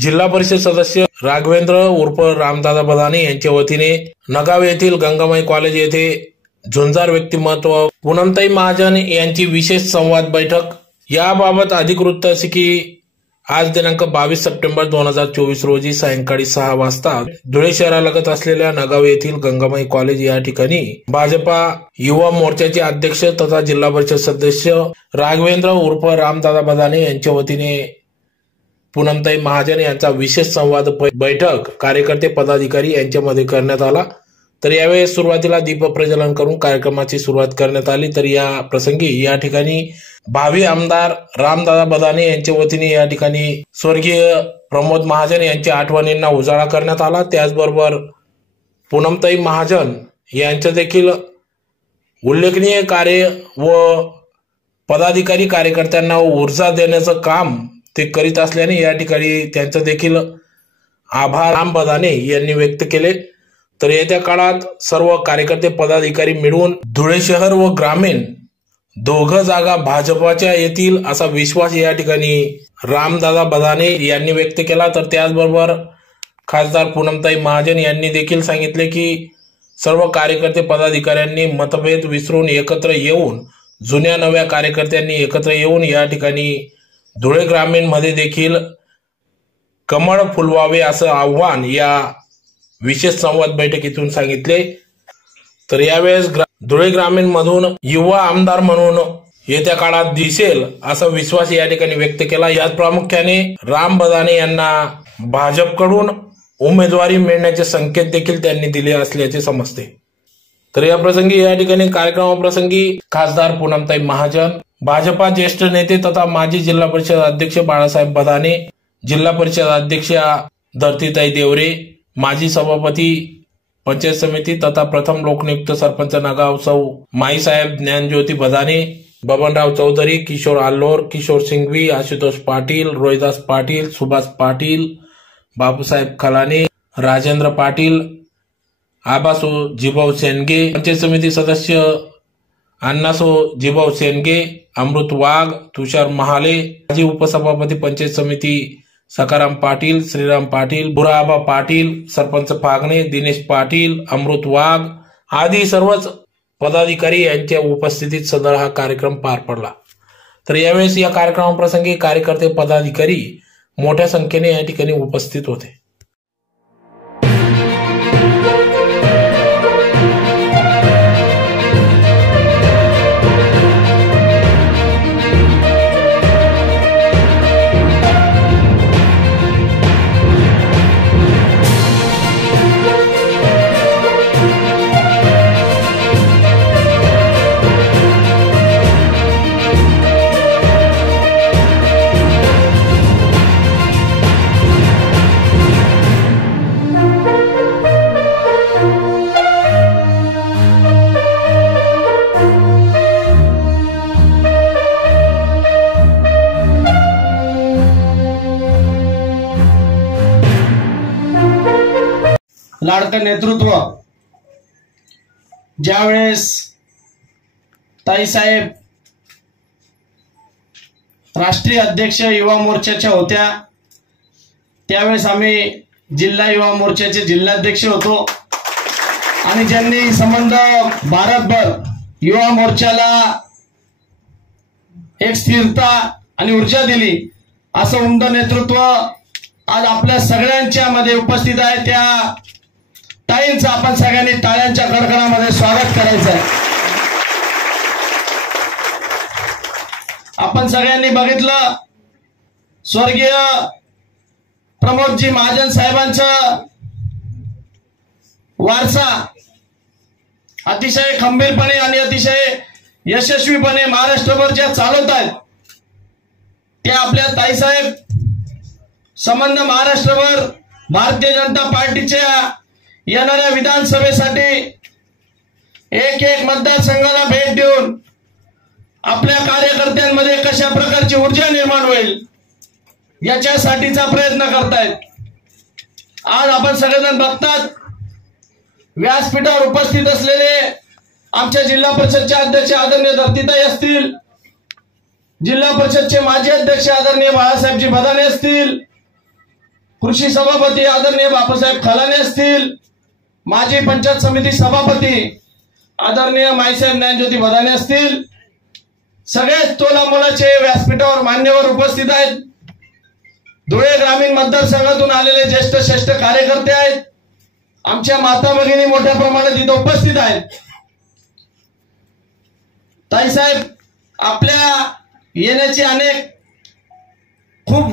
जिल्हा परिषद सदस्य राघवेंद्र उर्फ रामदादा बदाने यांच्या वतीने नगाव येथील गंगामाई कॉलेज येथे झुंजार व्यक्तिमत्व पूनमताई महाजन यांची विशेष संवाद बैठक। याबाबत अधिक वृत्त असे की आज दिनांक 22 सप्टेंबर 2024 रोजी सायंकाळी 6 वाजता धुळे शहरालगत असलेल्या नगाव येथील गंगामाई कॉलेज या ठिकाणी भाजपा युवा मोर्चाचे अध्यक्ष तथा जिल्हा परिषद सदस्य राघवेंद्र उर्फ रामदादा बदाने यांच्या वतीने पूनमताई महाजन यांचा विशेष संवाद बैठक कार्यकर्ते पदाधिकारी यांच्यामध्ये करण्यात आला। तर यावेळी सुरुवातीला दीप प्रज्वलन करून कार्यक्रमाची सुरुवात करण्यात आली। तर या प्रसंगी या ठिकाणी भावी आमदार रामदादा बदाने यांच्या वतीने या ठिकाणी स्वर्गीय प्रमोद महाजन यांच्या आठवणींना उजाळा करण्यात आला। त्याचबरोबर पूनमताई महाजन यांचे देखील उल्लेखनीय कार्य व पदाधिकारी कार्यकर्त्यांना ऊर्जा देण्याचं काम ते करीत असल्याने या ठिकाणी त्यांचं देखील आभार राम बदाने यांनी व्यक्त केले। तर येत्या काळात सर्व कार्यकर्ते पदाधिकारी मिळून धुळे शहर व ग्रामीण दोघं जागा भाजपाच्या येतील असा विश्वास या ठिकाणी रामदादा बदाने यांनी व्यक्त केला। तर त्याचबरोबर खासदार पूनमताई महाजन यांनी देखील सांगितले की सर्व कार्यकर्ते पदाधिकाऱ्यांनी मतभेद विसरून एकत्र येऊन जुन्या नव्या कार्यकर्त्यांनी एकत्र येऊन या ठिकाणी धुळे ग्रामीण मध्ये देखील कमळ फुलवावे असं आव्हान या विशेष संवाद बैठकीतून सांगितले। तर यावेळेस धुळे ग्रामीण मधून युवा आमदार म्हणून येत्या काळात दिसेल असा विश्वास या ठिकाणी व्यक्त केला। यात प्रामुख्याने राम बदाने यांना भाजपकडून उमेदवारी मिळण्याचे संकेत देखील त्यांनी दिले असल्याचे समजते। तर या प्रसंगी या ठिकाणी कार्यक्रमाप्रसंगी खासदार पूनमताई महाजन, भाजपा ज्येष्ठ नेते तथा माजी जिल्हा परिषद अध्यक्ष बाळासाहेब बदाने, जिल्हा परिषद अध्यक्षा धरतीताई देवरे, माजी सभापती पंचायत समिती तथा प्रथम लोकनियुक्त सरपंच नगाव सौ माईसाहेब ज्ञानज्योती बदाने, बबनराव चौधरी, किशोर आल्लोर, किशोर सिंघवी, आशुतोष पाटील, रोहिदास पाटील, सुभाष पाटील, बापूसाहेब खलाने, राजेंद्र पाटील, आबासो जिभाऊ सेनगे, पंचायत समिती सदस्य अण्णासो जिभाऊ सेनगे, अमृत वाघ, तुषार महाले, माजी उपसभापती पंचायत समिती सकाराम पाटील, श्रीराम पाटील, बुराबा पाटील, सरपंच फागणे, दिनेश पाटील, अमृत वाघ आदी सर्वच पदाधिकारी यांच्या उपस्थितीत सदर हा कार्यक्रम पार पडला। तर यावेळेस या कार्यक्रमाप्रसंगी कार्यकर्ते पदाधिकारी मोठ्या संख्येने या ठिकाणी उपस्थित होते। लाडकं नेतृत्व ज्यावेळेस ताईसाहेब राष्ट्रीय अध्यक्ष युवा मोर्चाच्या होत्या त्यावेळेस आम्ही जिल्हा युवा मोर्चाचे जिल्हाध्यक्ष होतो आणि ज्यांनी संबंध भारतभर युवा मोर्चाला एक स्थिरता आणि ऊर्जा दिली असं उमद नेतृत्व आज आपल्या सगळ्यांच्या मध्ये उपस्थित आहे। त्या ताईंचं आपण सगळ्यांनी टाळ्यांच्या कडकडामध्ये स्वागत करायचं आहे। आपण सगळ्यांनी बघितलं स्वर्गीय प्रमोदजी महाजन साहेबांचा वारसा अतिशय खंबीरपणे आणि अतिशय यशस्वीपणे महाराष्ट्रभर ज्या चालवत आहेत त्या आपल्या ताईसाहेब संबंध महाराष्ट्रभर भारतीय जनता पार्टीच्या येणाऱ्या विधानसभेसाठी एक एक मतदारसंघाला भेट देऊन आपल्या कार्यकर्त्यांमध्ये कशा प्रकारची ऊर्जा निर्माण होईल याच्यासाठीचा प्रयत्न करतायत। आज आपण सगळेजण बघतात व्यासपीठावर उपस्थित असलेले आमच्या जिल्हा परिषदचे अध्यक्ष आदरणीय धरतीताई असतील, जिल्हा परिषदचे माजी अध्यक्ष आदरणीय बाळासाहेबजी बदाने असतील, कृषी सभापती आदरणीय बापूसाहेब खलाने असतील, माजी पंचायत समिती सभापती आदरणीय माईसाहेब ज्ञानज्योती बदाने असतील, सगळेच तोला मोलाचे व्यासपीठावर मान्यवर उपस्थित आहेत. धुळे ग्रामीण मतदारसंघातून आलेले ज्येष्ठ श्रेष्ठ कार्यकर्ते आहेत. आमच्या माता भगिनी मोठ्या प्रमाणात इथे उपस्थित आहेत. ताईसाहेब, आपल्या येण्याची खूप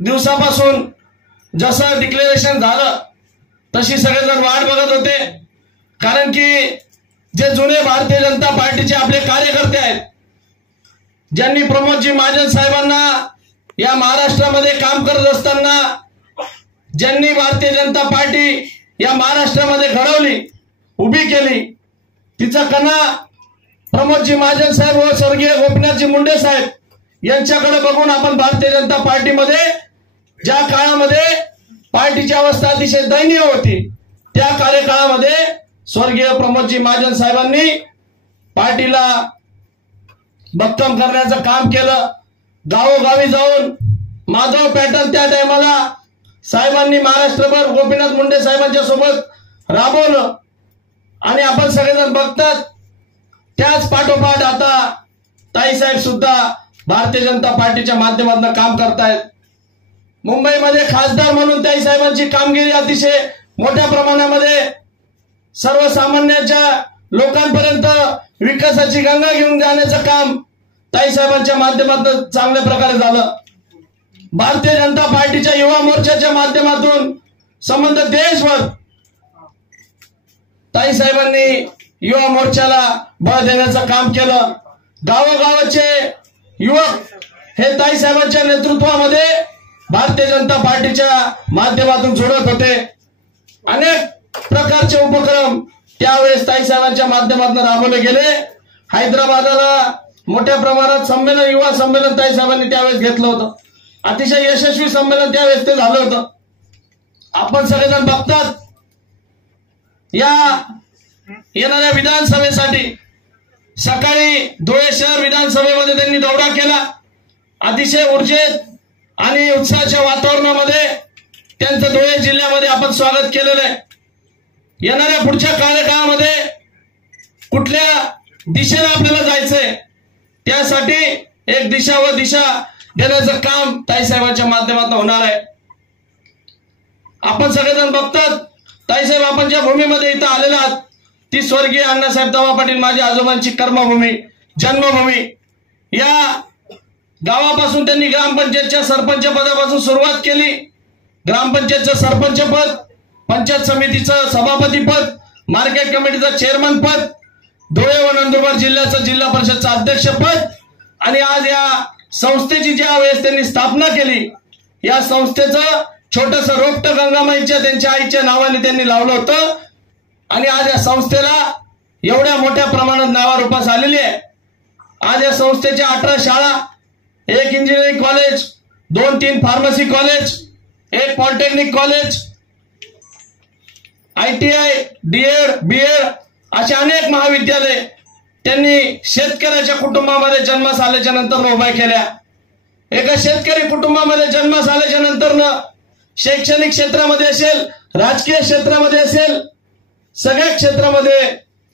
दिवसापासून जसं डिक्लेरेशन झालं तशी सगळेजण वाट बघत होते. कारण की जे जुने भारतीय जनता पार्टीचे आपले कार्यकर्ते आहेत, ज्यांनी प्रमोदजी महाजन साहेबांना या महाराष्ट्रामध्ये काम करत असताना ज्यांनी भारतीय जनता पार्टी या महाराष्ट्रामध्ये घडवली, उभी केली, तिचा कणा प्रमोदजी महाजन साहेब व स्वर्गीय गोपीनाथजी मुंडे साहेब यांच्याकडे बघून आपण भारतीय जनता पार्टीमध्ये ज्या काळामध्ये पार्टीची अवस्था अतिशय दयनीय होती, त्या कार्यकाळामध्ये स्वर्गीय प्रमोदजी महाजन साहेबांनी पार्टीला भक्कम करण्याचं काम केलं. गावोगावी जाऊन माधव पॅटर्न त्या टायमाला साहेबांनी महाराष्ट्रभर गोपीनाथ मुंडे साहेबांच्या सोबत राबवलं. आणि आपण सगळेजण बघतात, त्याच पाठोपाठ आता ताईसाहेब सुद्धा भारतीय जनता पार्टीच्या माध्यमातून काम करतायत. मुंबईमध्ये खासदार म्हणून ताईसाहेबांची कामगिरी अतिशय मोठ्या प्रमाणामध्ये सर्वसामान्यांच्या लोकांपर्यंत विकासाची गंगा घेऊन जाण्याचं काम ताईसाहेबांच्या माध्यमातून चांगल्या प्रकारे झालं. भारतीय जनता पार्टीच्या युवा मोर्चाच्या माध्यमातून संबंध देशभर ताईसाहेबांनी युवा मोर्चाला बळ देण्याचं काम केलं. गावोगावचे युवक हे ताईसाहेबांच्या नेतृत्वामध्ये भारतीय जनता पार्टीच्या माध्यमातून जोडत होते. अनेक प्रकारचे उपक्रम त्यावेळेस ताईसाहेबांच्या माध्यमातून राबवले गेले. हैदराबादला मोठ्या प्रमाणात संमेलन, युवा संमेलन ताईसाहेबांनी त्यावेळेस घेतलं होतं. अतिशय यशस्वी संमेलन त्यावेळेस ते झालं होतं. आपण सगळेजण बघतात, या येणाऱ्या विधानसभेसाठी सकाळी धुळे शहर विधानसभेमध्ये त्यांनी दौरा केला. अतिशय ऊर्जेत आणि उत्साहाच्या वातावरणामध्ये त्यांचं धुळे जिल्ह्यामध्ये आपण स्वागत केलेलं आहे. येणाऱ्या पुढच्या कार्यकाळामध्ये कुठल्या दिशेला आपल्याला जायचंय, त्यासाठी एक दिशा व दिशा देण्याचं काम ताईसाहेबांच्या माध्यमातून होणार आहे. आपण सगळेजण बघतात, ताईसाहेब आपण ज्या भूमीमध्ये इथं आलेला आहात ती स्वर्गीय अण्णासाहेब दावा पाटील माझ्या आजोबांची कर्मभूमी, जन्मभूमी. या गावापासून त्यांनी ग्रामपंचायतच्या सरपंच पदापासून सुरुवात केली. ग्रामपंचायतचं सरपंच पद, पंचायत समितीचं सभापती पद, मार्केट कमिटीचं चेअरमन पद, धुळे व नंदुरबार जिल्ह्याचं जिल्हा परिषदचं अध्यक्ष पद, आणि आज या संस्थेची ज्या वेळेस त्यांनी स्थापना केली, या संस्थेचं छोटस रोपटं गंगामाईच्या त्यांच्या आईच्या नावाने त्यांनी लावलं होतं. आणि आज या संस्थेला एवढ्या मोठ्या प्रमाणात नावारूपास आलेली आहे. आज या संस्थेच्या 18 शाळा, 1 engineering college, 2-3 pharmacy college, 1 polytechnic college, ITI, DED, BEd असे अनेक महाविद्यालय त्यांनी शेतकऱ्याच्या कुटुंबामध्ये जन्मास आल्याच्या नंतर उभ्या केल्या. एका शेतकरी कुटुंबामध्ये जन्मास आल्याच्या नंतर शैक्षणिक क्षेत्रामध्ये असेल, राजकीय क्षेत्रामध्ये असेल, सगळ्या क्षेत्रामध्ये,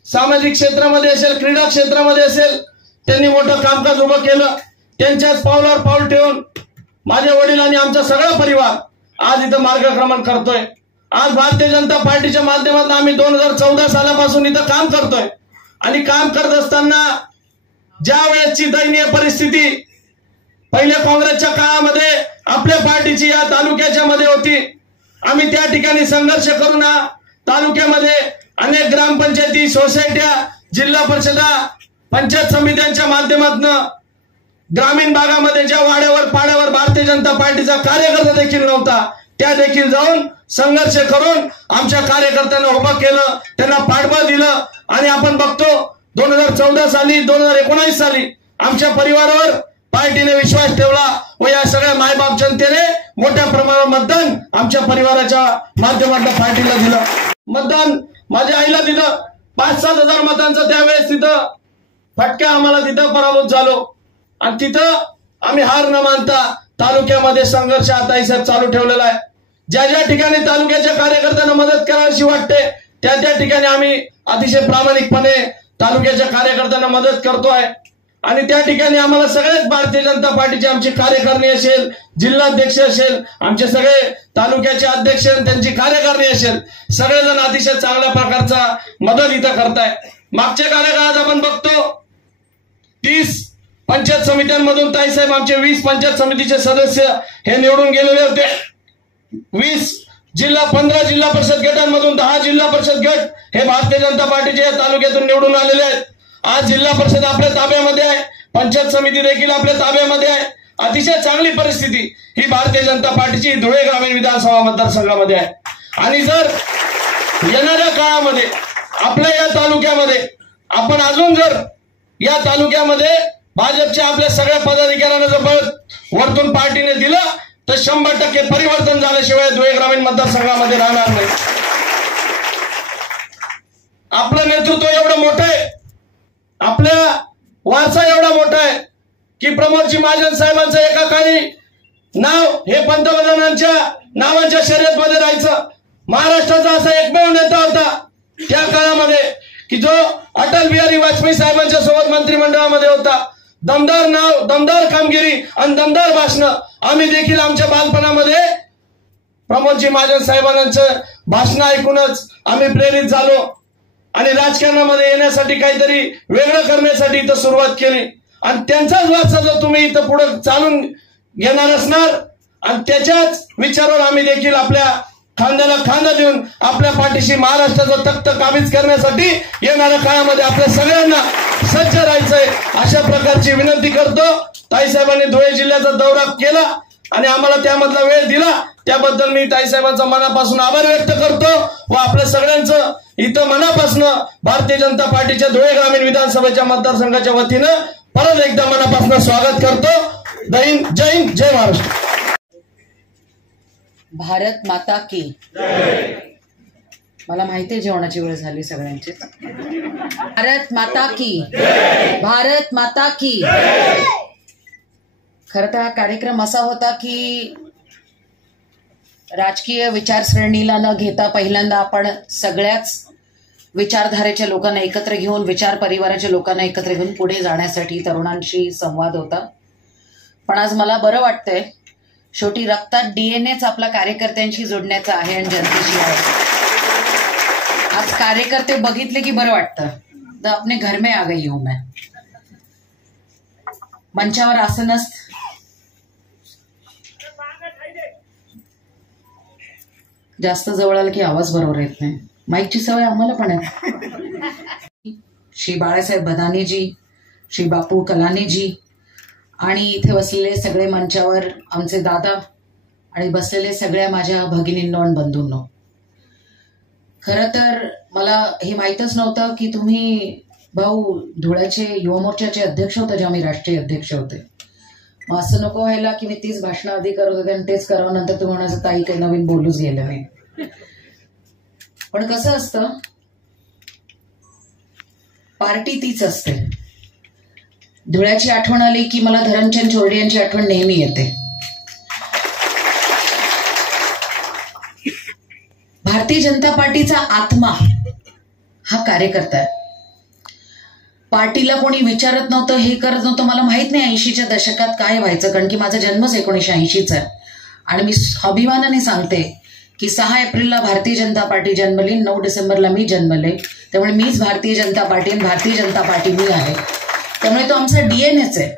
सामाजिक क्षेत्रामध्ये असेल, क्रीडा क्षेत्रामध्ये असेल, त्यांनी मोठं कामकाज उभं केलं. त्यांच्याच पावलावर पाऊल ठेवून माझे वडील आणि आमचा सगळा परिवार आज इथं मार्गक्रमण करतोय. आज भारतीय जनता पार्टीच्या माध्यमातून आम्ही 2014 सालापासून इथं काम करतोय. आणि काम करत असताना ज्या वेळेची दयनीय परिस्थिती पहिल्या काँग्रेसच्या काळामध्ये आपल्या पार्टीची या तालुक्याच्या मध्ये होती, आम्ही त्या ठिकाणी संघर्ष करून तालुक्यामध्ये अनेक ग्रामपंचायती, सोसायट्या, जिल्हा परिषदा, पंचायत समित्यांच्या माध्यमातून ग्रामीण भागामध्ये ज्या वाड्यावर पाड्यावर भारतीय जनता पार्टीचा कार्यकर्ता देखील नव्हता, त्या देखील जाऊन संघर्ष करून आमच्या कार्यकर्त्यांना उभं केलं, त्यांना पाठबळ दिलं. आणि आपण बघतो 2014 साली, 2019 साली आमच्या परिवारावर पार्टीने विश्वास ठेवला व या सगळ्या मायबाप जनतेने मोठ्या प्रमाणावर मतदान आमच्या परिवाराच्या माध्यमातून पार्टीला दिलं. मतदान माझ्या आईला दिलं. 5-7 हजार मतांचं त्यावेळेस तिथं फटका आम्हाला तिथं पराभूत झालो. आणि तिथं आम्ही हार न मानता तालुक्यामध्ये संघर्ष आता साहेब चालू ठेवलेला आहे. ज्या ज्या ठिकाणी तालुक्याच्या कार्यकर्त्यांना मदत करावीशी वाटते त्या त्या ठिकाणी आम्ही अतिशय प्रामाणिकपणे तालुक्याच्या कार्यकर्त्यांना मदत करतोय आणि त्या ठिकाणी आम्हाला सगळेच भारतीय जनता पार्टीचे आमचे कार्यकारिणी असेल, जिल्हाध्यक्ष असेल, आमचे सगळे तालुक्याचे अध्यक्ष त्यांची कार्यकारिणी असेल, सगळेजण अतिशय चांगल्या प्रकारचा मदत इथं करताय. मागच्या काळात आपण बघतो 30 पंचायत समित्यांमधून ताईसाहेब आमचे 20 पंचायत समितीचे सदस्य हे निवडून गेलेले होते. 15 जिल्हा परिषद गटांमधून 10 जिल्हा परिषद गट हे भारतीय जनता पार्टीचे तालुक्यातून निवडून आलेले आहेत. आज जिल्हा परिषद आपल्या ताब्यामध्ये आहे, पंचायत समिती देखील आपल्या ताब्यामध्ये आहे. अतिशय चांगली परिस्थिती ही भारतीय जनता पार्टीची धुळे ग्रामीण विधानसभा मतदारसंघामध्ये आहे. आणि जर येणाऱ्या काळामध्ये आपल्या या तालुक्यामध्ये आपण अजून जर या तालुक्यामध्ये भाजपच्या आपल्या सगळ्या पदाधिकाऱ्यांना जर बळ वरतून पार्टीने दिलं तर 100% परिवर्तन झाल्याशिवाय धुळे ग्रामीण मतदारसंघामध्ये राहणार नाही. आपलं नेतृत्व एवढं मोठं आहे, आपला वारसा एवढा मोठा आहे की प्रमोदजी महाजन साहेबांचं एका काळी नाव हे पंतप्रधानांच्या नावांच्या शर्यतमध्ये राहायचं. महाराष्ट्राचा असा एकमेव नेता होता त्या काळामध्ये की जो अटल बिहारी वाजपेयी साहेबांच्या सोबत मंत्रिमंडळामध्ये होता. दमदार नाव, दमदार कामगिरी आणि दमदार भाषणं. आम्ही देखील आमच्या बालपणामध्ये प्रमोदजी महाजन साहेबांचं भाषण ऐकूनच आम्ही प्रेरित झालो आणि राजकारणामध्ये येण्यासाठी काहीतरी वेगळं करण्यासाठी इथं सुरुवात केली. आणि त्यांचाच वारसा जर तुम्ही इथं पुढे चालून घेणार असणार आणि त्याच्याच विचारावर आम्ही देखील आपल्या खांद्याला खांदा देऊन आपल्या पाठीशी महाराष्ट्राचं तख्त काबीज करण्यासाठी येणाऱ्या काळामध्ये आपल्या सगळ्यांना सज्ज राहायचंय अशा प्रकारची विनंती करतो. ताईसाहेबांनी धुळे जिल्ह्याचा दौरा केला आणि आम्हाला त्यामधला वेळ दिला त्याबद्दल मी ताईसाहेबांचा मनापासून आभार व्यक्त करतो व आपल्या सगळ्यांचं इथं मनापासून भारतीय जनता पार्टीच्या धुळे ग्रामीण विधानसभेच्या मतदारसंघाच्या वतीनं परत एकदा मनापासून स्वागत करतो. जय हिंद, जय महाराष्ट्र. भारत माता की. मला माहिती आहे जेवणाची वेळ झाली सगळ्यांची. भारत माता की, भारत माता की. खरं तर हा कार्यक्रम असा होता की राजकीय विचारसरणीला न घेता पहिल्यांदा आपण सगळ्याच विचारधारेच्या लोकांना एकत्र घेऊन, विचार परिवाराच्या लोकांना एकत्र घेऊन पुढे जाण्यासाठी तरुणांशी संवाद होता. पण आज मला बरं वाटतंय, शेवटी रक्तात डीएनएच आपला कार्यकर्त्यांशी जोडण्याचा आहे आणि जनतेशी आहे. आज कार्यकर्ते बघितले की बरं वाटतं. तर अपने घर में आ गई हूं मैं. मंचावर आसनस्थ जास्त जवळ आलं की आवाज बरोबर येत नाही. माईकची सवय आम्हाला पण आहे. श्री बाळासाहेब भदानेजी, श्री बापू कलानीजी आणि इथे बसलेले सगळे मंचावर आमचे दादा आणि बसलेले सगळ्या माझ्या भगिनींनो आणि बंधूंनो, खरं तर मला हे माहीतच नव्हतं की तुम्ही भाऊ धुळ्याचे युवा मोर्चाचे अध्यक्ष होते जेव्हा मी राष्ट्रीय अध्यक्ष होते. मग असं नको व्हायला की मी तीच भाषणं आधी करत होते आणि तेच करावं नंतर तुम्ही म्हणायचं ताई काही नवीन बोलूच गेलं नाही. पण कसं असतं, पार्टी तीच असते. धुळ्याची आठवण आली की मला धरमचंद चोरडे यांची आठवण नेहमी येते. भारतीय जनता पार्टीचा आत्मा हा कार्यकर्ता आहे. पार्टीला कोणी विचारत नव्हतं, हे करत नव्हतं. मला माहित नाही 80च्या दशकात काय व्हायचं, कारण की माझा जन्मच 1980चा आहे आणि मी अभिमानाने सांगते की 6 एप्रिलला भारतीय जनता पार्टी जन्मली, 9 डिसेंबरला मी जन्मले. त्यामुळे मीच भारतीय जनता पार्टी आणि भारतीय जनता पार्टी मी आहे. त्यामुळे तो आमचा डीएनएच आहे.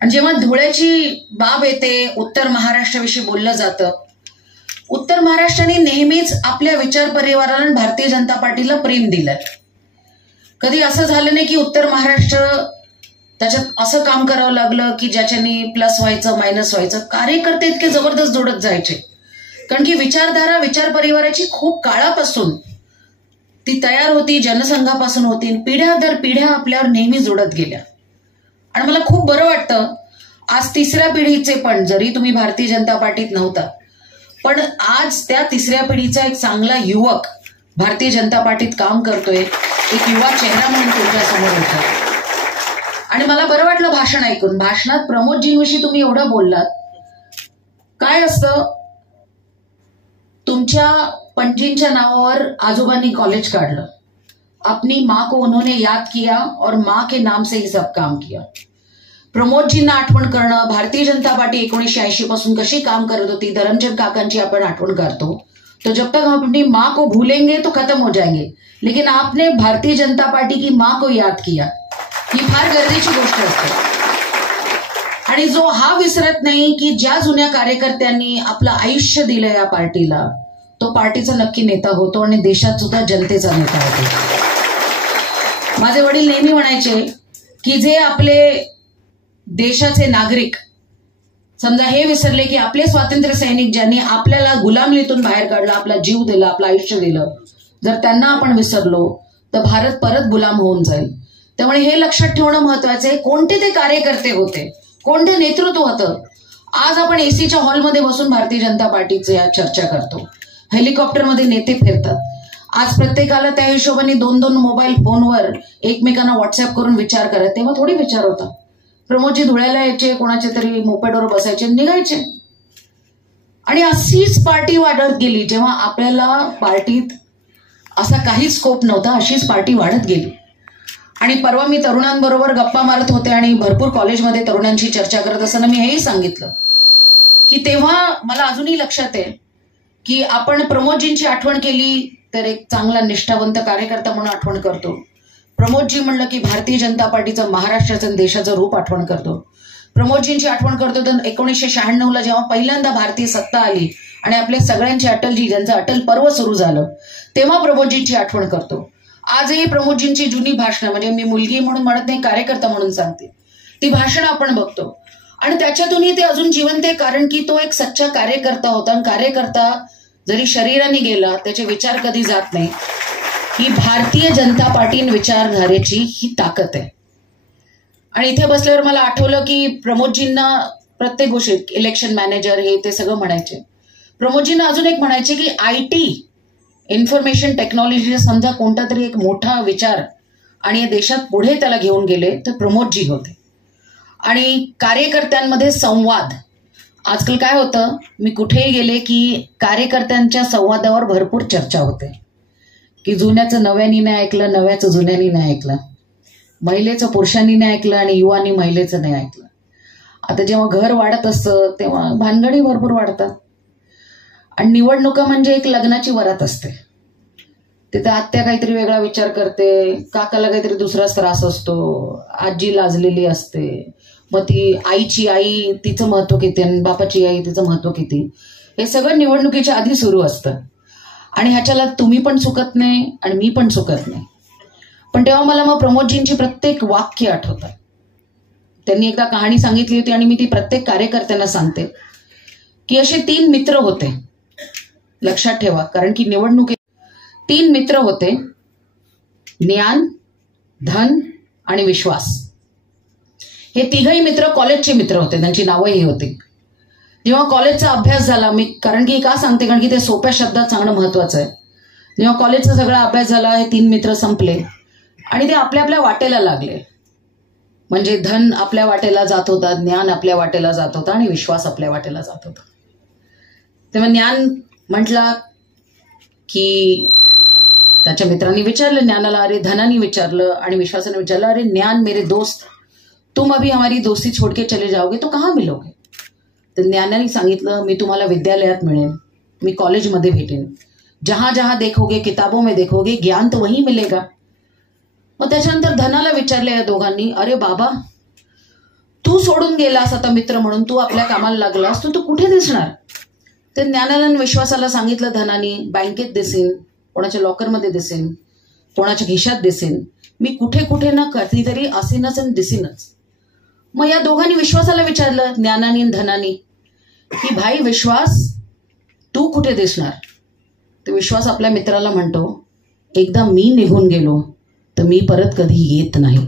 आणि जेव्हा धुळ्याची बाब येते, उत्तर महाराष्ट्राविषयी बोललं जातं. उत्तर महाराष्ट्राने नेहमीच आपल्या विचार परिवाराला आणि भारतीय जनता पार्टीला प्रेम दिलंय. कधी असं झालं नाही की उत्तर महाराष्ट्र त्याच्यात असं काम करावं लागलं की ज्याच्याने प्लस व्हायचं मायनस व्हायचं. कार्यकर्ते इतके जबरदस्त जोडत जायचे, कारण की विचारधारा विचार परिवाराची खूप काळापासून ती तयार होती, जनसंघापासून होती. पिढ्या दर पिढ्या आपल्यावर नेहमी जोडत गेल्या. आणि मला खूप बरं वाटतं आज 3ऱ्या पिढीचे पण, जरी तुम्ही भारतीय जनता पार्टीत नव्हता, पण आज त्या 3ऱ्या पिढीचा एक चांगला युवक भारतीय जनता पार्टीत काम करतोय, एक युवा चेहरा म्हणून तुमच्या समोर होता. आणि मला बरं वाटलं भाषण ऐकून. भाषणात प्रमोदजींविषयी तुम्ही एवढं बोललात. काय असतं, तुमच्या पणजींच्या नावावर आजोबांनी कॉलेज काढलं. अपनी माँ को उन्होंने याद किया और माँ के नाम से ही सब काम किया. प्रमोदजींना आठवण करणं, भारतीय जनता पार्टी 1980 पासून कशी काम करत होती, धरमचंद काकांची आपण आठवण करतो. तो जब तक हम अपनी माँ को भूलेंगे तो खत्म हो जाएंगे, लेकिन आपने भारतीय जनता पार्टी की माँ को याद किया, ही फार गरजेची गोष्ट असते. आणि जो हा विसरत नाही की ज्या जुन्या कार्यकर्त्यांनी आपलं आयुष्य दिलं या पार्टीला, तो पार्टीचा नक्की नेता होतो आणि देशात सुद्धा जनतेचा नेता होतो. माझे वडील नेहमी म्हणायचे की जे आपले देशाचे नागरिक, समजा हे विसरले की आपले स्वातंत्र्य सैनिक ज्यांनी आपल्याला गुलामीतून बाहेर काढलं, आपला जीव दिला, आपलं आयुष्य दिलं, जर त्यांना आपण विसरलो तर भारत परत गुलाम होऊन जाईल. त्यामुळे हे लक्षात ठेवणं महत्वाचं आहे. कोणते ते कार्यकर्ते होते, कोणतं नेतृत्व होतं. आज आपण एसीच्या हॉलमध्ये बसून भारतीय जनता पार्टीची चर्चा करतो, हेलिकॉप्टरमध्ये नेते फिरतात. आज प्रत्येकाला त्या हिशोबाने 2-2 मोबाईल फोनवर एकमेकांना व्हॉट्सअप करून विचार करत. तेव्हा थोडी विचार होता. प्रमोदजी धुळ्याला यायचे, कोणाचे तरी मोपेडवर बसायचे, निघायचे. आणि अशीच पार्टी वाढत गेली. जेव्हा आपल्याला पार्टीत असा काही स्कोप नव्हता, अशीच पार्टी वाढत गेली. आणि परवा मी तरुणांबरोबर गप्पा मारत होते आणि भरपूर कॉलेजमध्ये तरुणांशी चर्चा करत असताना मी हेही सांगितलं की तेव्हा मला अजूनही लक्षात आहे की आपण प्रमोदजींची आठवण केली तर एक चांगला निष्ठावंत कार्यकर्ता म्हणून आठवण करतो. प्रमोदजी म्हणलं की भारतीय जनता पार्टीचं महाराष्ट्राचं देशाचं रूप आठवण करतो. प्रमोदजींची आठवण करतो तर 1996ला जेव्हा पहिल्यांदा भारतीय सत्ता आली आणि आपल्या सगळ्यांची अटलजी ज्यांचं अटल पर्व सुरू झालं, तेव्हा प्रमोदजींची आठवण करतो. आजही प्रमोदजींची जुनी भाषणं, म्हणजे मी मुलगी म्हणून म्हणत नाही, कार्यकर्ता म्हणून सांगते, ती भाषणं आपण बघतो आणि त्याच्यातूनही ते अजून जिवंत आहे. कारण की तो एक सच्चा कार्यकर्ता होता. आणि कार्यकर्ता जरी शरीराने गेला त्याचे विचार कधी जात नाही. ही भारतीय जनता पार्टी विचारधारेची ही ताकद आहे. आणि इथे बसल्यावर मला आठवलं की प्रमोदजींना प्रत्येक गोष्टीत इलेक्शन मॅनेजर हे ते सगळं म्हणायचे. प्रमोदजींना अजून एक म्हणायचे की IT इन्फॉर्मेशन टेक्नॉलॉजी समजा कोणता तरी एक मोठा विचार आणि देशात पुढे त्याला घेऊन गेले तर प्रमोदजी होते. आणि कार्यकर्त्यांमध्ये संवाद, आजकाल काय होतं, मी कुठेही गेले की कार्यकर्त्यांच्या संवादावर भरपूर चर्चा होते की जुन्याचं नव्यानी नाही ऐकलं, नव्याचं जुन्यानी नाही ऐकलं, महिलेचं पुरुषांनी नाही ऐकलं आणि युवानी महिलेचं नाही ऐकलं. आता जेव्हा घर वाढत असतं तेव्हा भानगडी भरपूर वाढतात. आणि निवडणुका म्हणजे एक लग्नाची वरात असते. तिथे आत्या काहीतरी वेगळा विचार करते, काकाला काहीतरी दुसराच त्रास असतो, आजी लाजलेली असते, मग ती आईची आई तिचं महत्व किती आणि बापाची आई तिचं महत्व किती, हे सगळं निवडणुकीच्या आधी सुरू असतं. आणि ह्याच्याला तुम्ही पण चुकत नाही आणि मी पण चुकत नाही. पण तेव्हा मला मग प्रमोदजींची प्रत्येक वाक्य आठवतं. त्यांनी एकदा कहाणी सांगितली होती आणि मी ती प्रत्येक कार्यकर्त्यांना सांगते की असे 3 मित्र होते. लक्षात ठेवा, कारण की निवडणुकीत 3 मित्र होते, ज्ञान, धन आणि विश्वास. हे तिघही मित्र कॉलेजचे मित्र होते, त्यांची नावंही होती. जेव्हा कॉलेजचा अभ्यास झाला, मी कारण की का सांगते, कारण की ते सोप्या शब्दात सांगणं महत्वाचं आहे. जेव्हा कॉलेजचा सगळा अभ्यास झाला, हे 3 मित्र संपले आणि ते आपल्या आपल्या वाटेला लागले. म्हणजे धन आपल्या वाटेला जात होता, ज्ञान आपल्या वाटेला जात होता आणि विश्वास आपल्या वाटेला जात होता. तेव्हा ज्ञान म्हटला की त्याच्या मित्रांनी विचारलं ज्ञानाला, अरे धनाने विचारलं आणि विश्वासाने विचारलं, अरे ज्ञान मेरे दोस्त, तुम अभी हमारी दोस्ती छोड़ के चले जाओगे तो कहाँ मिलोगे. तर ज्ञानाने सांगितलं, मी तुम्हाला विद्यालयात मिळेन, मी कॉलेजमध्ये भेटेन, जहां जहां देखोगे किताबों में देखोगे ज्ञान तो वही मिलेगा. मग त्याच्यानंतर धनाला विचारले या दोघांनी, अरे बाबा तू सोडून गेलास आता मित्र म्हणून, तू आपल्या कामाला लागलास, तू कुठे दिसणार. तर ज्ञानाला आणि विश्वासाला सांगितलं धनाने, बँकेत दिसेन, कोणाच्या लॉकरमध्ये दिसेन, कोणाच्या खिशात दिसेन, मी कुठे कुठे न कधीतरी असेनच आणि दिसेनच. मग या दोघांनी विश्वासाला विचारलं, ज्ञानाने आणि धनाने, की भाई विश्वास तू कुठे दिसणार. तर विश्वास आपल्या मित्राला म्हणतो, एकदा मी निघून गेलो तर मी परत कधी येत नाही.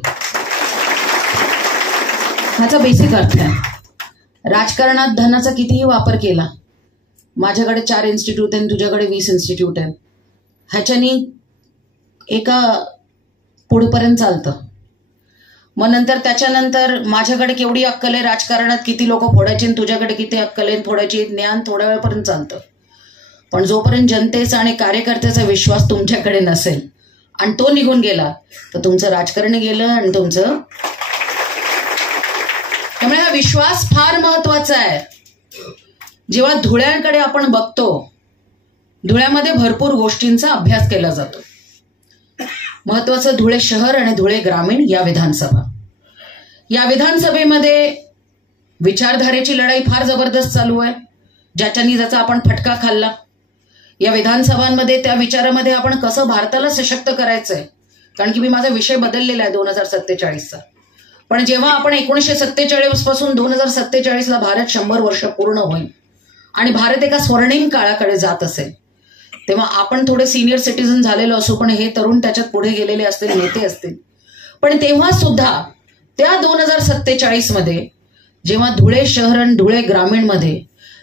ह्याचा बेसिक अर्थ आहे. राजकारणात धनाचा कितीही वापर केला, माझ्याकडे 4 इन्स्टिट्यूट आहे, तुझ्याकडे 20 इन्स्टिट्यूट आहे, ह्याच्यानी एका पुढपर्यंत चालतं. मग नंतर त्याच्यानंतर माझ्याकडे केवढी अक्कल आहे, राजकारणात किती लोक फोडायची, तुझ्याकडे किती अक्कल आहे फोडायची, ज्ञान थोड्या वेळापर्यंत चालतं. पण जोपर्यंत जनतेचा आणि कार्यकर्त्याचा विश्वास तुमच्याकडे नसेल आणि तो निघून गेला तर तुमचं राजकारण गेलं आणि तुमचं. त्यामुळे हा विश्वास फार महत्वाचा आहे. जेव्हा धुळ्याकडे आपण बघतो, धुळ्यामध्ये भरपूर गोष्टींचा अभ्यास केला जातो. महत्वाचं धुळे शहर आणि धुळे ग्रामीण या विधानसभा. या विधानसभेमध्ये विचारधारेची लढाई फार जबरदस्त चालू आहे. ज्याचा आपण फटका खाल्ला. या विधानसभांमध्ये त्या विचारामध्ये आपण कसं भारताला सशक्त करायचंय, कारण की मी माझा विषय बदललेला आहे 2047चा. पण जेव्हा आपण 1947 पासून 2047ला भारत 100 वर्ष पूर्ण होईल आणि भारत एका स्वर्णिम काळाकडे जात असेल, तेव्हा आपण थोडे सिनियर सिटीजन झालेलो असू, पण हे तरुण त्याच्यात पुढे गेलेले असतील, नेते असतील. पण तेव्हा सुद्धा त्या 2047 मध्ये जेव्हा धुळे शहर आणि धुळे ग्रामीण मध्ये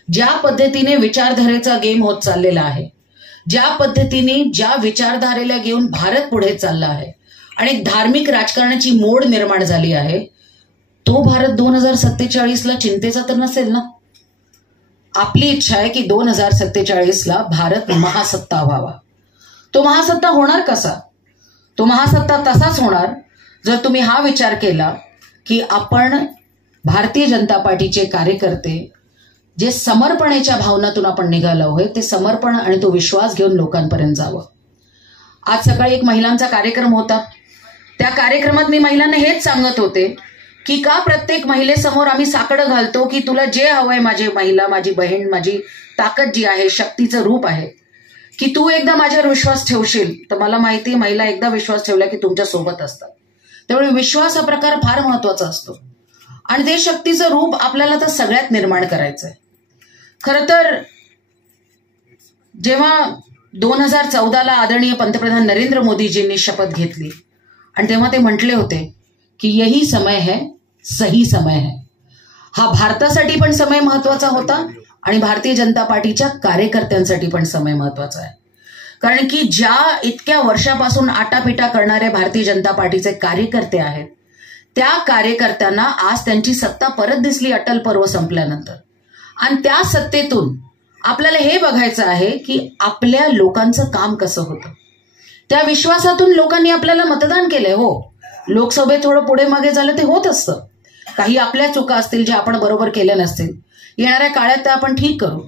ज्या पद्धतीने विचारधारेचा गेम होत चाललेला आहे, ज्या पद्धतीने ज्या विचारधारेला घेऊन भारत पुढे चालला आहे आणि धार्मिक राजकारणाची मोड निर्माण झाली आहे, तो भारत 2047ला चिंतेचा तर नसेल ना. आपली इच्छा आहे की 2047ला भारत महासत्ता व्हावा. तो महासत्ता होणार कसा? तो महासत्ता तसाच होणार जर तुम्ही हा विचार केला की आपण भारतीय जनता पार्टीचे कार्यकर्ते जे समर्पणेच्या भावनातून आपण निघालो आहोत, ते समर्पण आणि तो विश्वास घेऊन लोकांपर्यंत जावं. आज सकाळी एक महिलांचा कार्यक्रम होता. त्या कार्यक्रमात मी महिलांना हेच सांगत होते की का प्रत्येक महिलेसमोर आम्ही साकडं घालतो की तुला जे हवंय माझी महिला, माझी बहीण, माझी ताकद जी आहे, शक्तीचं रूप आहे, की तू एकदा माझ्यावर विश्वास ठेवशील तर मला माहिती आहे महिला एकदा विश्वास ठेवला की तुमच्या सोबत असतात. त्यामुळे विश्वास हा प्रकार फार महत्वाचा असतो आणि ते शक्तीचं रूप आपल्याला तर सगळ्यात निर्माण करायचंय. खरं तर जेव्हा 2014ला आदरणीय पंतप्रधान नरेंद्र मोदीजींनी शपथ घेतली आणि तेव्हा ते म्हटले होते की यही समय है, सही समय है. हा भारतासाठी पण समय महत्वाचा होता आणि भारतीय जनता पार्टीच्या कार्यकर्त्यांसाठी पण समय महत्वाचा आहे. कारण की ज्या इतक्या वर्षापासून आटापिटा करणारे भारतीय जनता पार्टीचे कार्यकर्ते आहेत, त्या कार्यकर्त्यांना आज त्यांची सत्ता परत दिसली अटल पर्व संपल्यानंतर. आणि त्या सत्तेतून आपल्याला हे बघायचं आहे की आपल्या लोकांचं काम कसं होतं. त्या विश्वासातून लोकांनी आपल्याला मतदान केलंय. हो, लोकसभेत थोडं पुढे मागे झालं ते होत असतं. काही आपल्या चुका असतील जे आपण बरोबर केल्या नसतील, येणाऱ्या काळात त्या आपण ठीक करू.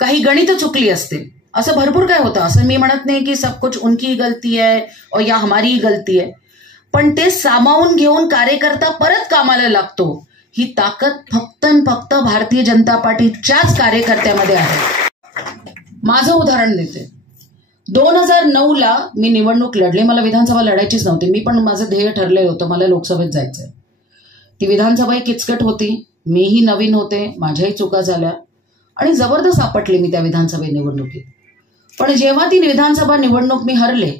काही गणित चुकली असतील, असं भरपूर काय होतं. असं मी म्हणत नाही की सब कुछ उनकी गलती है और या हमारी गलती है, पण ते सामावून घेऊन कार्यकर्ता परत कामाला लागतो, ही ताकद फक्त भारतीय जनता पार्टीच्याच कार्यकर्त्यामध्ये आहे. माझं उदाहरण देते. 2009ला मी निवडणूक लढले. मला विधानसभा लढायचीच नव्हती. मी पण माझं ध्येय ठरलेलं होतं, मला लोकसभेत जायचंय. ती विधानसभा किचकट होती, मीही नवीन होते, माझ्याही चुका झाल्या आणि जबरदस्त आपटले मी त्या विधानसभा निवडणुकीत. पण जेव्हा ती विधानसभा निवडणूक मी हरले,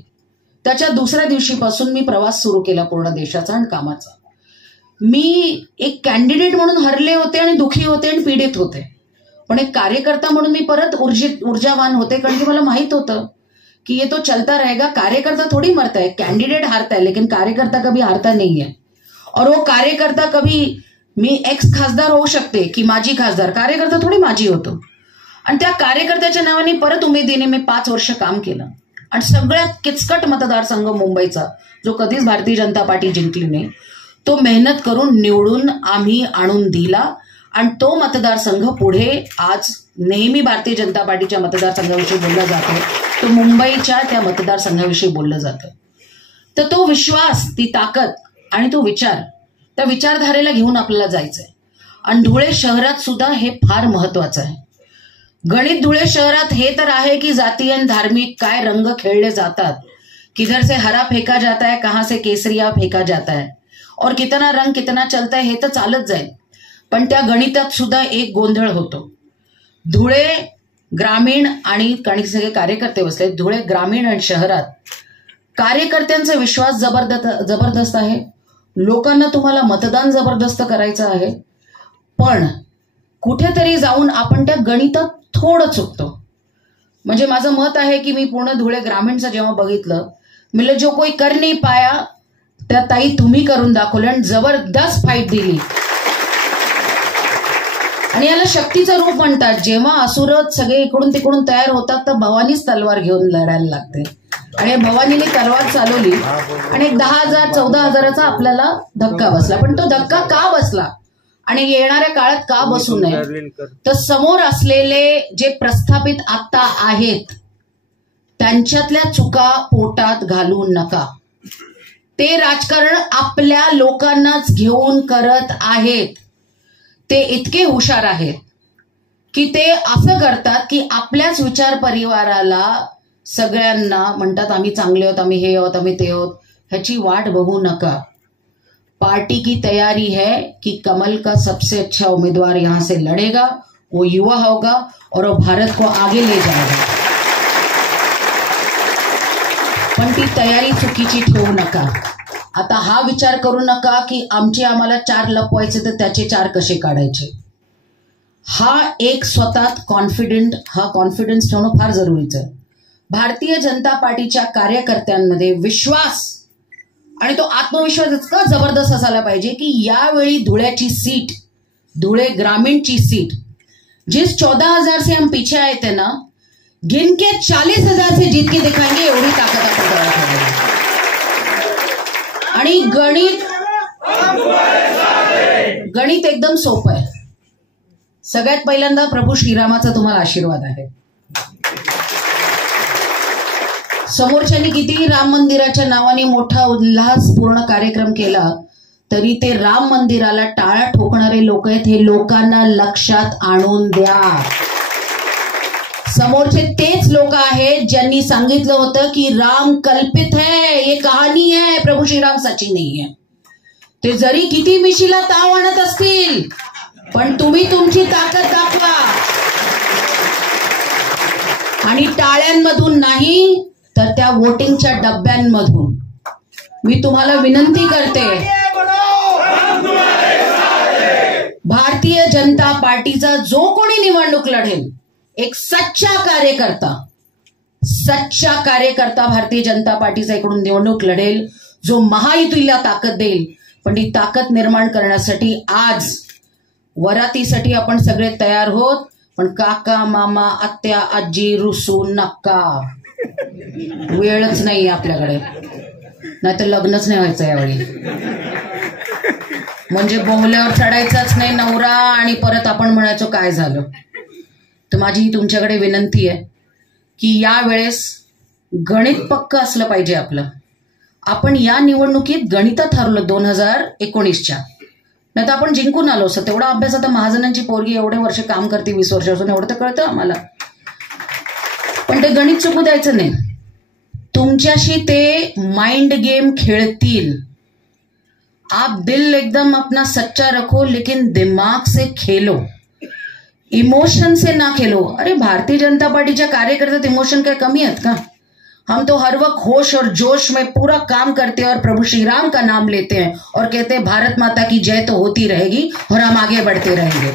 त्याच्या दुसऱ्या दिवशीपासून मी प्रवास सुरू केला पूर्ण देशाचा आणि कामाचा. मी एक कॅन्डिडेट म्हणून हरले होते आणि दुखी होते आणि पीडित होते, पण एक कार्यकर्ता म्हणून मी परत ऊर्जावान होते. कारण की मला माहित होतं कि ये तो चलता रहेगा. कार्यकर्ता थोड़ी मरता है, कैंडिडेट हारता है, लेकिन कार्यकर्ता कभी हारता नहीं है. और वो कार्यकर्ता कभी मी एक्स खासदार होऊ शकते की माजी खासदार, कार्यकर्ता थोडी माझी होतो. आणि त्या कार्यकर्त्याच्या नावाने परत उमेदीने मी 5 वर्ष काम केलं आणि सगळ्यात किचकट मतदारसंघ मुंबईचा, जो कधीच भारतीय जनता पार्टी जिंकली नाही, तो मेहनत करून निवडून आम्ही आणून दिला. आणि तो मतदारसंघ पुढे आज नेहमी भारतीय जनता पार्टीच्या मतदारसंघाविषयी बोललं जातं, तो मुंबईच्या त्या मतदारसंघाविषयी बोललं जातं. तर तो विश्वास, ती ताकद आणि तो विचार, त्या विचारधारेला घेऊन आपल्याला जायचंय. आणि धुळे शहरात सुद्धा हे फार महत्वाचं आहे. गणित धुळे शहरात हे तर आहे की जातीय आणि धार्मिक काय रंग खेळले जातात, किधर से हरा फेका जाता है, कहां से केसरिया फेका जाता है, और कितना रंग कितना चलता है, हे तर चालत जाईल. पण त्या गणितात सुद्धा एक गोंधळ होतो. धुळे ग्रामीण आणि सगळे कार्यकर्ते बसले, धुळे ग्रामीण आणि शहरात कार्यकर्त्यांचा विश्वास जबरदस्त आहे. लोकांना तुम्हाला मतदान जबरदस्त करायचं आहे, पण कुठेतरी जाऊन आपण त्या गणितात थोडं चुकतो. म्हणजे माझं मत आहे की मी पूर्ण धुळे ग्रामीणचं जेव्हा बघितलं, म्हणलं जो कोई कर नाही पाया त्या ताई तुम्ही करून दाखवलं आणि जबरदस्त फाईट दिली. आणि याला शक्तीचं रूप म्हणतात. जेव्हा असुर सगळे इकडून तिकडून तयार होतात तर भवानीच तलवार घेऊन लढायला लागते. आणि भवानीने तलवार चालवली आणि एक 10,000 14,000चा आपल्याला धक्का बसला. पण तो धक्का का बसला आणि येणाऱ्या काळात का बसू नये, तर समोर असलेले जे प्रस्थापित आता आहेत त्यांच्यातल्या चुका पोटात घालू नका. ते राजकारण आपल्या लोकांनाच घेऊन करत आहेत. ते इतके हुशार आहेत की ते असं करतात की आपल्याच विचार परिवाराला सगळ्यांना म्हणतात आम्ही चांगले आहोत, आम्ही हे आहोत, आम्ही ते आहोत. ह्याची वाट बघू नका. पार्टी की तैयारी है कि कमल का सबसे अच्छा उम्मीदवार यहां से लड़ेगा, वो युवा होगा और वो भारत को आगे ले जाएगा. पण ती तयारी चुकीची ठेवू नका. आता हा विचार करू नका की आम्हाला 4 लपवायचे तर त्याचे 4 कसे काढायचे. हा एक स्वतःत कॉन्फिडन्स ठेवणं फार जरुरीचं आहे. भारतीय जनता पार्टीच्या कार्यकर्त्यांमध्ये विश्वास आणि तो आत्मविश्वास इतका जबरदस्त असायला पाहिजे की यावेळी धुळ्याची सीट, धुळे ग्रामीणची सीट, जिस 14,000 से हम पीछे आए थे ना, गिन के 40,000 से जीत के दिखाएंगे. एवढी ताकद आपण तयार. आणि गणित एकदम सोपं आहे. सगळ्यात पहिल्यांदा प्रभू श्रीरामाचा तुम्हाला आशीर्वाद आहे. समोरच्यांनी कितीही राम मंदिराच्या नावाने मोठा उल्हासपूर्ण कार्यक्रम केला तरी ते राम मंदिराला टाळा ठोकणारे लोक आहेत हे लोकांना लक्षात आणून द्या. समोरचे तेच लोक आहेत ज्यांनी सांगितलं होतं की राम कल्पित है, ये कहाणी है, प्रभू श्रीराम सच्ची नाही है. ते जरी किती मिशीला ताव आणत असतील पण तुम्ही तुमची ताकद दाखवा. आणि टाळ्यांमधून नाही तर त्या वोटिंगच्या डब्यांमधून. मी तुम्हाला विनंती करते, भारतीय जनता पार्टीचा जो कोणी निवडणूक लढेल एक सच्चा कार्यकर्ता भारतीय जनता पार्टीचा इकडून निवडणूक लढेल जो महायुतीला ताकद देईल. पण ती ताकद निर्माण करण्यासाठी आज वरातीसाठी आपण सगळे तयार होत. पण काका मामा आत्या आजी रुसू नका. वेळच नाही आपल्याकडे, नाहीतर लग्नच नाही व्हायचं यावेळी. म्हणजे बोंगल्यावर चढायचाच नाही नवरा आणि परत आपण म्हणायचो काय झालं. तर माझी ही तुमच्याकडे विनंती आहे की यावेळेस गणित पक्क असलं पाहिजे आपलं. आपण या निवडणुकीत गणितात हरलो 2019च्या, नाही तर आपण जिंकून आलो असं. तेवढा अभ्यास आता महाजनांची पोरगी एवढे वर्ष काम करते, 20 वर्षापासून, एवढं तर कळतं आम्हाला. पण ते गणित चुकू द्यायचं नाही. तुमच्याशी ते माइंड गेम खेळतील. आप दिल एकदम अपना सच्चा रखो लेकिन दिमाग से खेलो, इमोशन से ना खेलो. अरे भारतीय जनता पार्टीच्या कार्यकर्त्यात इमोशन काय कमी आहेत का? हम तो हर वक्त होश और जोश में पूरा काम करते हैं और प्रभु श्री राम का नाम लेते हैं और कहते हैं भारत माता की जय तो होती रहेगी और हम आगे बढ़ते रहेंगे.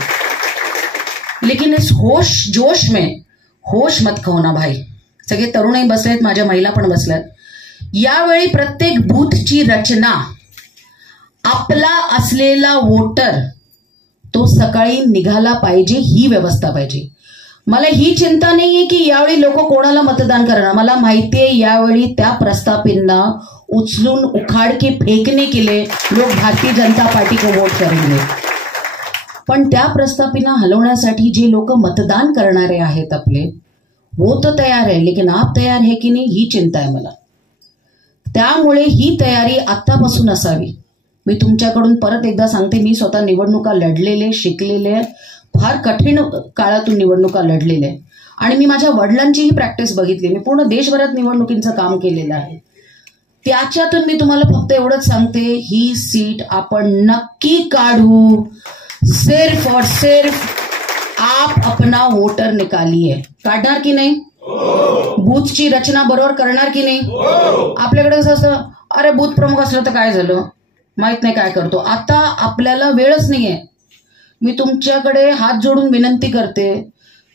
लेकिन इस होश जोश में होश मत खोना भाई. सगळे तरुणही बसलेत, माझ्या महिला पण बसल्यात. यावेळी प्रत्येक बूथची रचना आपला असलेला वोटर तो सकाळी निघाला पाहिजे, ही व्यवस्था पाहिजे. मला ही चिंता नाहीये की यावेळी लोक कोणाला मतदान करणार. मला माहितीये यावेळी त्या प्रस्तापींना उचलून उखाड़ के फेंकने के लिए लोग भारतीय जनता पार्टी को वोट करेंगे. पण त्या प्रस्तापींना हलवण्यासाठी जे लोक मतदान करणारे आहेत आपले, वो तो तयार है लेकिन आप तयार है की नाही ही चिंता आहे मला. त्यामुळे ही तयारी आतापासून असावी. मी तुमच्याकडून परत एकदा सांगते, मी स्वतः निवडणुका लढलेले, शिकलेले, फार कठीण काळातून निवडणुका लढलेल्या आहे आणि मी माझ्या वडिलांचीही प्रॅक्टिस बघितली. मी पूर्ण देशभरात निवडणुकींचं काम केलेलं आहे. त्याच्यातून मी तुम्हाला फक्त एवढंच सांगते, ही सीट आपण नक्की काढू. सिर्फ और सिर्फ आप अपना वोटर निकालिए. काढणार की नाही? बूथची रचना बरोबर करणार की नाही? आपल्याकडे कसं असतं, अरे बूथ प्रमुख असलं तर काय झालं, माहित नाही काय करतो. आता आपल्याला वेळच नाहीये. मी तुमच्याकडे हात जोडून विनंती करते,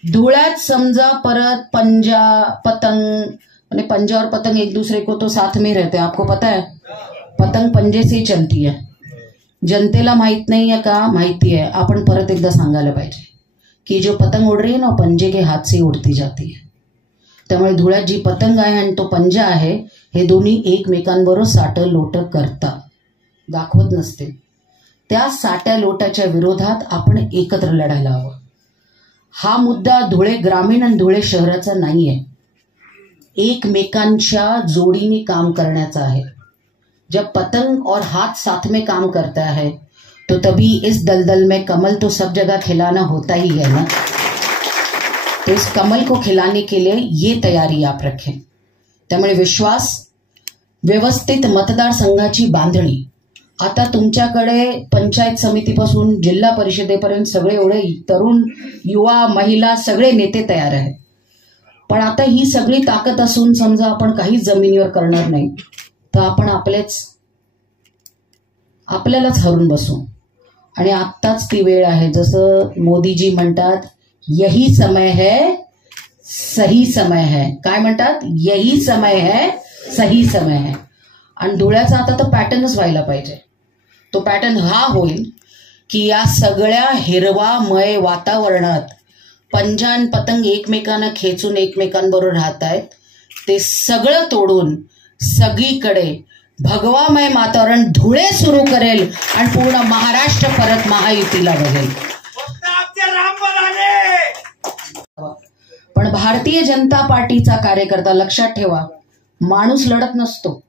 धुळ्यात समजा परत पंजा पतंग, आणि पंजा और पतंग एक दूसरे को तो साथ में रहते हैं, आपको पता है, पतंग पंजे से ही चलती है. जनतेला माहित नाहीये का? माहिती आहे. आपण परत एकदा सांगायला पाहिजे. कि जो पतंग उड़ रही है ना पंजे के हात से उडती जाती है. त्यामुळे धुळ्यात जी पतंग आहे आणि तो पंजा आहे हे दोन्ही एकमेकांबरोबर साटं लोटं करतात, दाखवत नसते. त्या साट्या लोटाच्या विरोधात आपण एकत्र लढायला हवं. हा मुद्दा धुळे ग्रामीण आणि धुळे शहराचा नाही आहे, एकमेकांच्या जोडीने काम करण्याचा है. जब पतंग और हाथ साथ में काम करता है तो तभी इस दलदल में कमल तो सब जगह खिलाना होता ही है ना. तो इस कमल को खिलाने के लिए ये तैयारी आप रखें. त्यामुळे विश्वास, व्यवस्थित मतदारसंघाची बांधणी. आता तुमच्याकडे पंचायत समितीपासून जिल्हा परिषदेपर्यंत सगळे एवढे तरुण, युवा, महिला सगळे नेते तयार आहेत. पण आता ही सगळी ताकद असून समजा आपण काही जमिनीवर करणार नाही तर आपण आपल्यालाच हरून बसू. आणि आत्ताच ती वेळ आहे. जसं मोदीजी म्हणतात, यही समय है, सही समय है. काय म्हणतात? यही समय है, सही समय है. आणि धुळ्याचा आता तर पॅटर्नच व्हायला पाहिजे. तो पॅटर्न हा होईल की या सगळ्या हिरवामय वातावरणात पंजा आणि पतंग एकमेकांना खेचून एकमेकांबरोबर राहत आहेत, ते सगळं तोडून सगळीकडे भगवामय वातावरण धुळे सुरू करेल आणि पूर्ण महाराष्ट्र परत महायुतीला बघेल. पण भारतीय जनता पार्टीचा कार्यकर्ता, लक्षात ठेवा, माणूस लढत नसतो,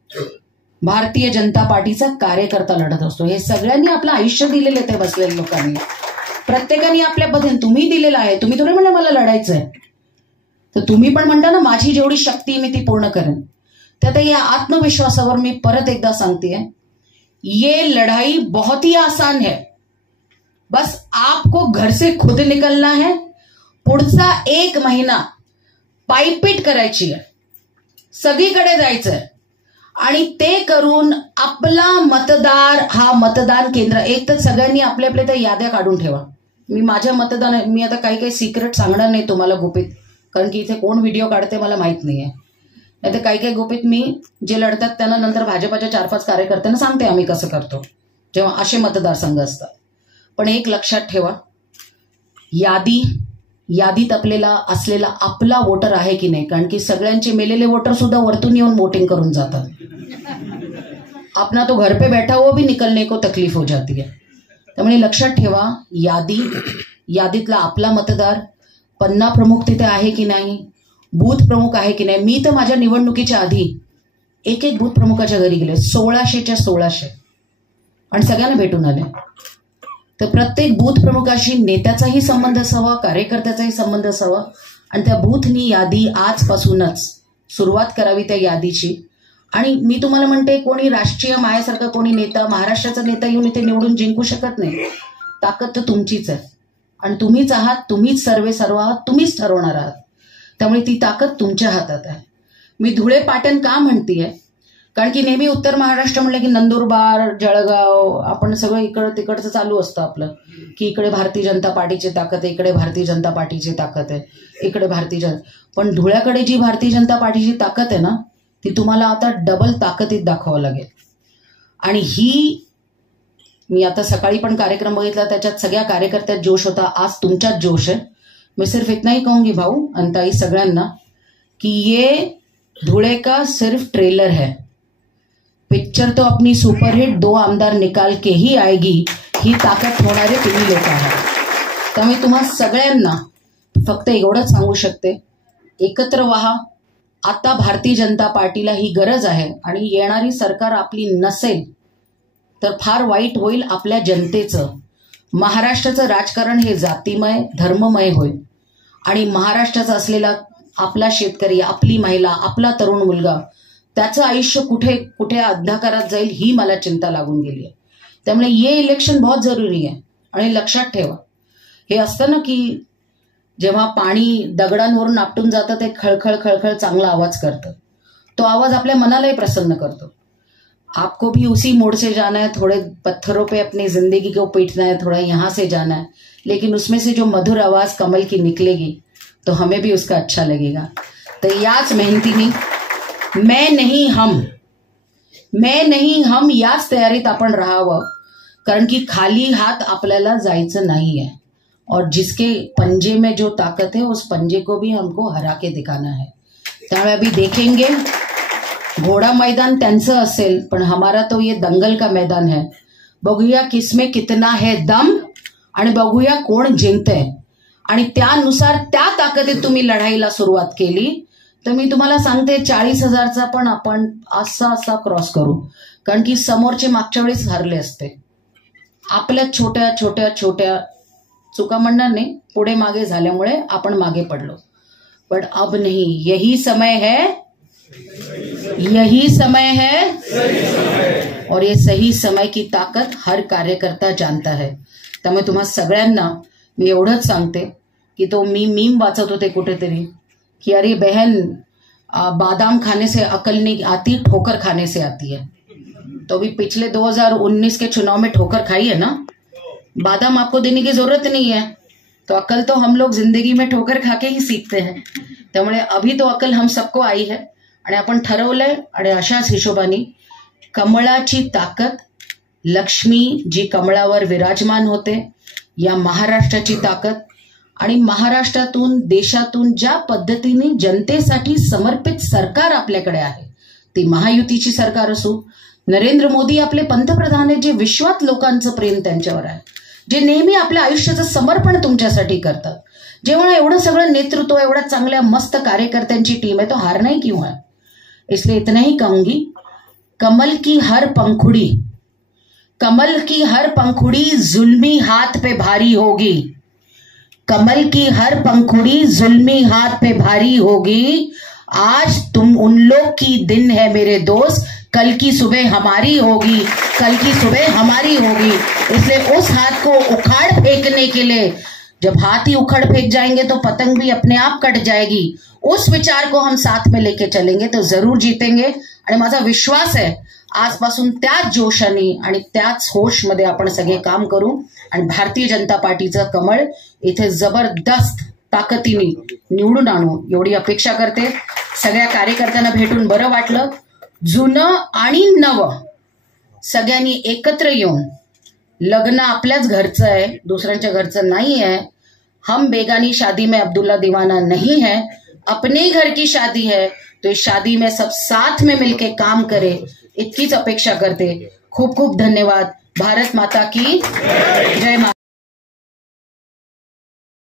भारतीय जनता पार्टीचा कार्यकर्ता लढत असतो. हे सगळ्यांनी आपलं आयुष्य दिलेलं आहे, ते बसलेल्या लोकांनी, प्रत्येकाने आपल्या पद्धतीने. तुम्ही दिलेलं आहे, तुम्ही थोडे म्हणा मला लढायचंय, तर तुम्ही पण म्हणता ना माझी जेवढी शक्ती मी ती पूर्ण करेन. त्यात या आत्मविश्वासावर मी परत एकदा सांगते, ये लढाई बहुत ही आसान है. बस आपको घर से खुद निकलना है. पुढचा 1 महिना पायपीट करायची आहे, सगळीकडे जायचंय आणि ते करून आपला मतदार हा मतदान केंद्र. एक तर सगळ्यांनी आपल्या आपल्या त्या याद्या काढून ठेवा. मी माझ्या मी आता काही सिक्रेट सांगणार नाही तुम्हाला गुपित, कारण की इथे कोण व्हिडिओ काढते मला माहित नाहीये. नाही तर काही गुपित मी जे लढतात त्यांना नंतर भाजपाच्या 4-5 कार्यकर्त्यांना सांगते आम्ही कसं करतो जेव्हा असे मतदारसंघ असतात. पण एक लक्षात ठेवा, यादीत असलेला आपला वोटर आहे की नाही, कारण की सगळ्यांचे मेलेले वोटर सुद्धा वरतून येऊन वोटिंग करून जातात. अपना तो घर पे बैठा हुआ भी निकलने को तकलीफ हो जाती है. त्यामुळे लक्षात ठेवा, यादीतला आपला मतदार, पन्ना प्रमुख तिथे आहे की नाही, बूथ प्रमुख आहे की नाही. मी तर माझ्या निवडणुकीच्या आधी एक बूथ प्रमुखाच्या घरी गेले, 1600च्या 1600, आणि सगळ्यांना भेटून आले. तर प्रत्येक बूथ प्रमुखाशी नेत्याचाही संबंध असावा, कार्यकर्त्याचाही संबंध असावा, आणि त्या बूथनी यादी आजपासूनच सुरुवात करावी त्या यादीची. आणि मी तुम्हाला म्हणते, कोणी राष्ट्रीय माझ्यासारखा कोणी नेता, महाराष्ट्राचा नेता येऊन इथे निवडून जिंकू शकत नाही. ताकद तर तुमचीच आहे आणि तुम्हीच आहात, तुम्हीच सर्व आहात, तुम्हीच ठरवणार आहात. त्यामुळे ती ताकद तुमच्या हातात आहे. मी धुळे पाटण का म्हणतीये, कारण की नेहमी उत्तर महाराष्ट्र म्हणलं की नंदुरबार, जळगाव, आपण सगळं इकडं तिकडचं चालू असतं आपलं, की इकडे भारतीय जनता पार्टीची ताकद आहे, इकडे भारतीय जनता पार्टीची ताकद आहे, इकडे पण धुळ्याकडे जी भारतीय जनता पार्टीची ताकद आहे ना, ती तुम्हाला आता डबल ताकदीत दाखवावं लागेल. आणि ही मी आता सकाळी पण कार्यक्रम बघितला, त्याच्यात सगळ्या कार्यकर्त्यात जोश होता, आज तुमच्यात जोश आहे. मैं सिर्फ इतना ही कहूंगी भाऊ आणि ताई सगळ्यांना, कि ये धुळे का सिर्फ ट्रेलर है, पिक्चर तो अपनी सुपरहिट 2 आमदार निकाल के ही आएगी. ही ताकद होणारे तुम्ही लोक आहात. त्यामुळे तुम्हा सगळ्यांना फक्त एवढंच सांगू शकते, एकत्र व्हा. आता भारतीय जनता पार्टीला ही गरज आहे, आणि येणारी सरकार आपली नसेल तर फार वाईट होईल आपल्या जनतेचं. महाराष्ट्राचं राजकारण हे जातीमय, धर्ममय होईल, आणि महाराष्ट्राचा असलेला आपला शेतकरी, आपली महिला, आपला तरुण मुलगा, त्याचं आयुष्य कुठे कुठे अंधकारात जाईल ही मला चिंता लागून गेली आहे. त्यामुळे ये इलेक्शन बहुत जरुरी आहे. आणि लक्षात ठेवा, हे असतं ना की जेव्हा पाणी दगडांवरून आपटून जातं ते खळखळ खळखळ चांगला आवाज करतं, तो आवाज आपल्या मनालाही प्रसन्न करतो. आपको भी उसी मोड़ से जाना है, थोड़े पत्थरों पे अपनी जिंदगी को पीटना है, थोड़ा यहाँ से जाना है, लेकिन उसमें से जो मधुर आवाज कमल की निकलेगी तो हमें भी उसका अच्छा लगेगा. तर याच मेहनतीने मैं नहीं हम याच तयारीत आपण राहावं, कारण की खाली हात आपल्याला जायचं नाहीये. और जिसके पंजे में जो ताकत है उस पंजे को भी हमको हरा के दिखाना है. त्यामुळे अभी देखेंगे, घोडा मैदान त्यांचं असेल पण हमारा तो ये दंगल का मैदान है. बघूया किसमें कितना है दम आणि बघूया कोण जिंकतंय. आणि त्यानुसार त्या ताकदीत तुम्ही लढाईला सुरुवात केली तर मी तुम्हाला सांगते 40,000चा पण आपण असा क्रॉस करू. कारण की समोरचे मागच्या वेळेस हरले असते. आपल्या छोट्या छोट्या छोट्या चुका म्हणणार नाही, पुढे मागे झाल्यामुळे आपण मागे पडलो. पण अब नहीं, यही समय है और ये सही समय की ताकद हर कार्यकर्ता जानता है. त्यामुळे तुम्हा सगळ्यांना मी एवढंच सांगते की तो मी मीम वाचत होते कुठेतरी कि अरे बहन, बादाम खाने से अकल नहीं आती, ठोकर खाने से आती है. तो भी पिछले 2019 के चुनाव में ठोकर खाई है ना. बादाम आपको देने की जरूरत नहीं है, तो अकल तो हम लोग जिंदगी में ठोकर खा के ही सीखते हैं. त्यामुळे अभी तो अकल हम सबको आई है आणि आपण ठरवलंय. आणि अशाच हिशोबाने कमळाची ताकद, लक्ष्मी जी कमळावर विराजमान होते, या महाराष्ट्राची ताकद आणि महाराष्ट्रातून देशातून ज्या पद्धतीने जनतेसाठी समर्पित सरकार आपल्याकडे आहे, ती महायुतीची सरकार असो, नरेंद्र मोदी आपले पंतप्रधान आहेत जे विश्वात लोकांचं प्रेम त्यांच्यावर आहे, जे नेहमी आपल्या आयुष्याचं समर्पण तुमच्यासाठी करतात, जेव्हा एवढं सगळं नेतृत्व, एवढ्या चांगल्या मस्त कार्यकर्त्यांची टीम आहे, तो हारना ही क्यों है. इसलिए इतना ही कहूंगी, कमल की हर पंखुड़ी जुल्मी हाथ पे भारी होगी. कमल की हर पंखुड़ी जुल्मी हाथ पे भारी होगी. आज तुम उन लोग की दिन है मेरे दोस्त, कल की सुबह हमारी होगी. इसलिए उस हाथ को उखाड़ फेंकने के लिए, जब हाथ ही उखड़ फेंक जाएंगे तो पतंग भी अपने आप कट जाएगी. उस विचार को हम साथ में लेके चलेंगे तो जरूर जीतेंगे. आणि माझा विश्वास आहे आजपासून त्याच जोशाने आणि त्याच होशमध्ये आपण सगळे काम करू आणि भारतीय जनता पार्टीचं कमळ इथे जबरदस्त ताकदीने निवडून आणू एवढी अपेक्षा करते. सगळ्या कार्यकर्त्यांना भेटून बरं वाटलं. जुनं आणि नवं सगळ्यांनी एकत्र येऊन, लग्न आपल्याच घरचं आहे, दुसऱ्यांच्या घरचं नाही आहे. हम बेगानी शादी में अब्दुल्ला दीवाना नहीं है, अपने घर की शादी है, तो इस शादी में सब साथ में मिलके काम करे, इतकीच अपेक्षा करते. खूप खूप धन्यवाद. भारत माता की जय.